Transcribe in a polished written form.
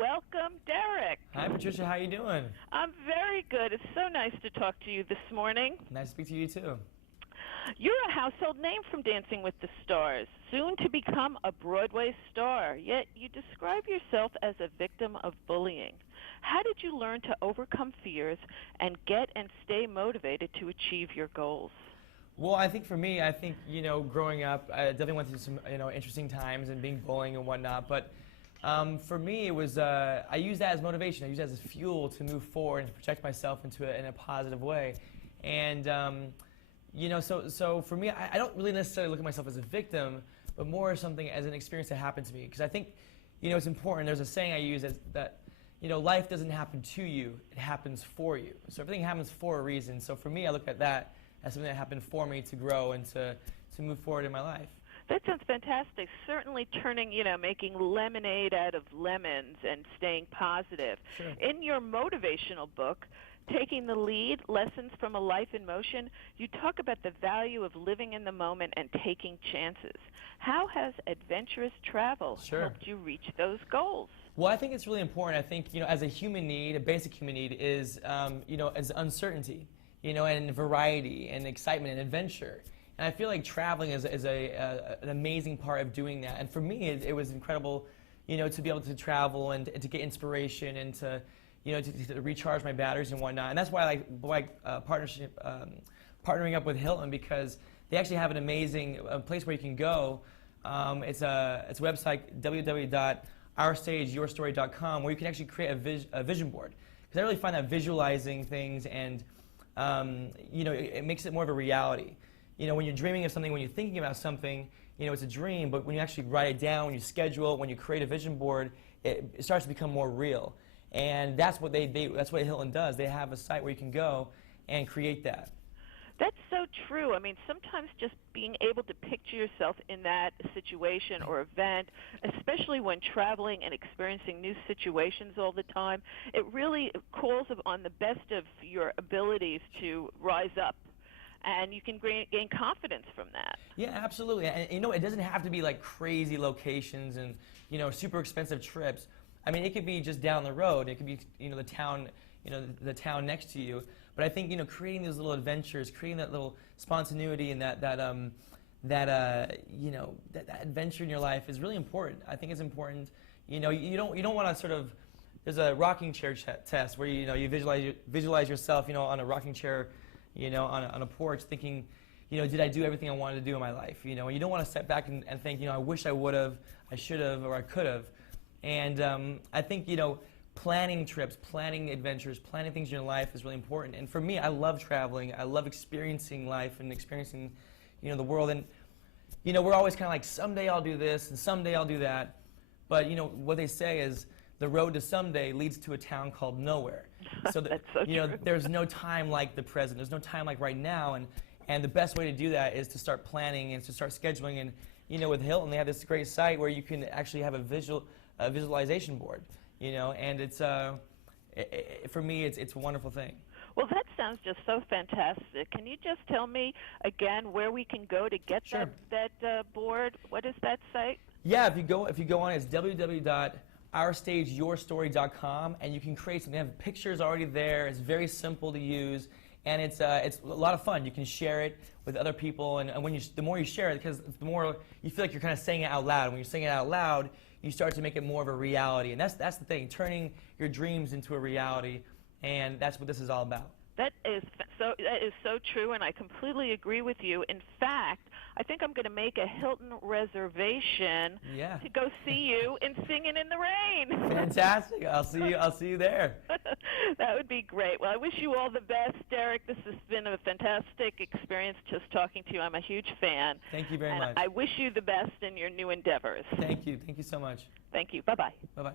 welcome Derek. Hi, Patricia. How you doing? I'm very good. It's so nice to talk to you this morning. Nice to speak to you, too. You're a household name from Dancing with the Stars, soon to become a Broadway star, yet you describe yourself as a victim of bullying. How did you learn to overcome fears and get and stay motivated to achieve your goals? Well, I think for me, growing up, I definitely went through some, interesting times and being bullying and whatnot. But for me, it was, I used that as motivation. I used that as fuel to move forward and to project myself in a positive way. And, so for me, I don't really necessarily look at myself as a victim, but more something as an experience that happened to me. Because I think, it's important. There's a saying I use that, life doesn't happen to you, it happens for you. So everything happens for a reason. So for me, I look at that as something that happened for me to grow and to move forward in my life. That sounds fantastic. Certainly turning, making lemonade out of lemons and staying positive. Sure. In your motivational book, Taking the Lead, Lessons from a Life in Motion, you talk about the value of living in the moment and taking chances. How has adventurous travel helped you reach those goals? Well, I think it's really important. I think, as a human need, a basic human need is, is uncertainty, and variety and excitement and adventure. And I feel like traveling is an amazing part of doing that. And for me, it was incredible, to be able to travel and to get inspiration and to recharge my batteries and whatnot. And that's why I like partnering up with Hilton, because they actually have an amazing place where you can go. It's a website, www.ourstageyourstory.com, where you can actually create a vision board. Because I really find that visualizing things and it makes it more of a reality. When you're dreaming of something, when you're thinking about something, it's a dream, but when you actually write it down, when you schedule it, when you create a vision board, it starts to become more real. And that's what that's what Hilton does. They have a site where you can go and create that. That's so true. I mean, sometimes just being able to picture yourself in that situation or event, especially when traveling and experiencing new situations all the time, it really calls on the best of your abilities to rise up. And you can gain confidence from that. Yeah, absolutely. And it doesn't have to be like crazy locations and super expensive trips. I mean, it could be just down the road. It could be the town next to you. But I think creating those little adventures, creating that little spontaneity and that adventure in your life is really important. I think it's important. You don't want to sort of. There's a rocking chair test where you visualize yourself on a rocking chair. On a porch thinking, did I do everything I wanted to do in my life? You don't want to step back and think, I wish I would have, I should have, or I could have. And I think, planning trips, planning adventures, planning things in your life is really important. And for me, I love traveling. I love experiencing life and experiencing, the world. And, we're always kind of like, someday I'll do this and someday I'll do that. But, what they say is, the road to someday leads to a town called nowhere. So, That's so true. There's no time like the present. There's no time like right now. And the best way to do that is to start planning and to start scheduling. And, with Hilton, they have this great site where you can actually have a visualization board, and it's, for me, it's a wonderful thing. Well, that sounds just so fantastic. Can you just tell me again where we can go to get that board? What is that site? Yeah, if you go on, it's www.ourstageyourstory.com, and you can create something. They have pictures already there. It's very simple to use, and it's a lot of fun. You can share it with other people, and when the more you share it, because the more you feel like you're kind of saying it out loud. And when you're saying it out loud, you start to make it more of a reality, and that's the thing, turning your dreams into a reality, and that's what this is all about. That is so true, and I completely agree with you. In fact, I think I'm going to make a Hilton reservation to go see you in Singin in the Rain. Fantastic! I'll see you there. That would be great. Well, I wish you all the best, Derek. This has been a fantastic experience just talking to you. I'm a huge fan. Thank you very much. I wish you the best in your new endeavors. Thank you. Thank you so much. Thank you. Bye-bye. Bye-bye.